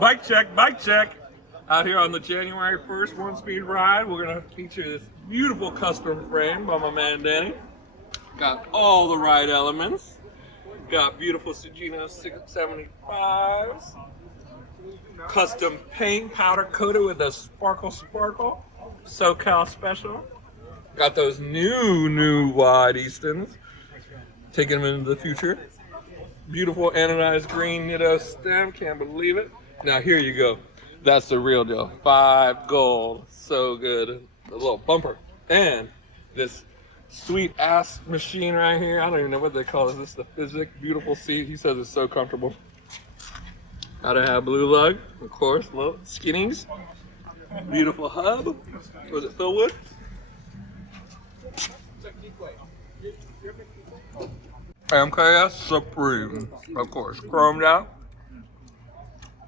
Bike check, bike check. Out here on the January 1st one-speed ride, we're gonna feature this beautiful custom frame by my man Danny. Got all the ride elements. Got beautiful Sugino 675s. Custom paint, powder coated with a sparkle. SoCal special. Got those new wide Eastons. Taking them into the future. Beautiful anodized green Nitto stem, can't believe it. Now here you go. That's the real deal. 5 gold, so good. The little bumper. And this sweet ass machine right here. I don't even know what they call it. This is the Physic, beautiful seat. He says it's so comfortable. Gotta have blue lug, of course, little skinnies. Beautiful hub. Was it Philwood? MKS Supreme, of course, chromed out.